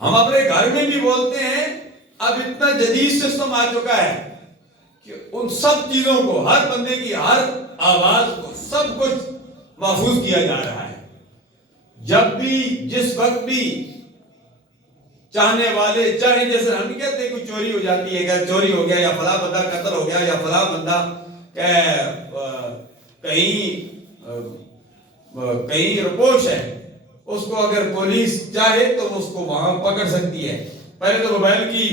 ہم اپنے گھر میں بھی بولتے ہیں. اب اتنا جدید سسٹم آ چکا ہے کہ ان سب چیزوں کو، ہر بندے کی ہر آواز کو، سب کچھ محفوظ کیا جا رہا ہے. جب بھی، جس وقت بھی چاہنے والے چاہے، جیسے ہم کہتے ہیں کوئی چوری ہو جاتی ہے، کہ چوری ہو گیا یا فلاں بندہ قتل ہو گیا یا فلاں بندہ کہیں رپوش ہے، اس کو اگر پولیس چاہے تو اس کو وہاں پکڑ سکتی ہے. پہلے تو موبائل کی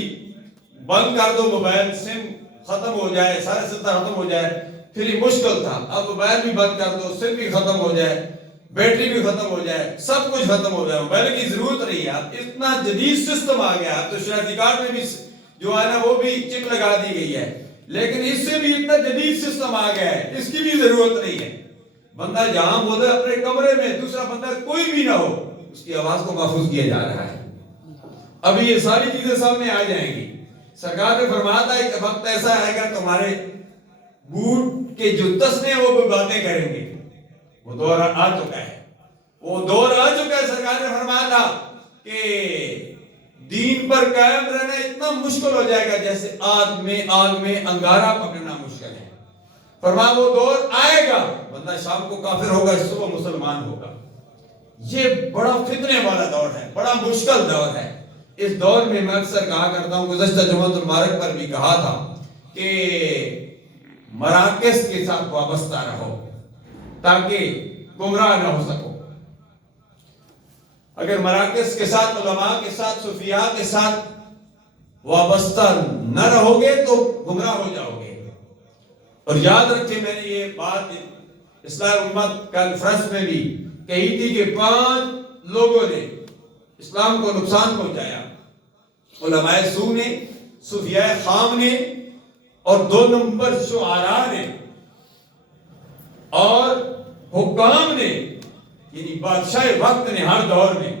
بند کر دو، موبائل سم ختم ہو جائے، سارا سلسلہ ختم ہو جائے، پھر یہ مشکل تھا. اب موبائل بھی بند کر دو، سم بھی ختم ہو جائے، بیٹری بھی ختم ہو جائے، سب کچھ ختم ہو جائے، موبائل کی ضرورت نہیں ہے. اب اتنا جدید سسٹم آ گیا. اب تو شناختی کارڈ میں بھی جو ہے نا وہ بھی چپ لگا دی گئی ہے، لیکن اس سے بھی اتنا جدید سسٹم آ گیا ہے، اس کی بھی ضرورت نہیں ہے. بندہ جہاں بولے اپنے کمرے میں، دوسرا بندہ کوئی بھی نہ ہو، اس کی آواز کو محفوظ کیا جا رہا ہے. ابھی یہ ساری چیزیں سامنے آ جائیں گی. سرکار نے فرمایا تھا کہ وقت ایسا آئے گا تمہارے بوٹ کے جو تسمے ہیں وہ باتیں کریں گے. وہ دور آ چکا ہے، وہ دور آ چکا ہے. سرکار نے فرمایا تھا کہ دین پر قائم رہنا اتنا مشکل ہو جائے گا جیسے آگ میں انگارہ پکڑنا مشکل ہے. فرمایا وہ دور آئے گا، بندہ شام کو کافر ہوگا، صبح مسلمان ہوگا. یہ بڑا فتنے والا دور ہے، بڑا مشکل دور ہے. اس دور میں اکثر کہا کرتا ہوں، گزشتہ جمعۃ المبارک پر بھی کہا تھا کہ مراکز کے ساتھ وابستہ رہو تاکہ گمراہ نہ ہو سکو. اگر مراکز کے ساتھ، علماء کے ساتھ، صوفیاء کے ساتھ وابستہ نہ رہو گے تو گمراہ ہو جاؤ گے. اور یاد رکھیں، میں نے یہ بات اصلاح امت کانفرنس میں بھی کہی تھی کہ 5 لوگوں نے اسلام کو نقصان پہنچایا: علماء سو نے، صوفیاء خام نے، اور 2 نمبر شعراء نے، اور حکام نے، یعنی بادشاہ وقت نے ہر دور میں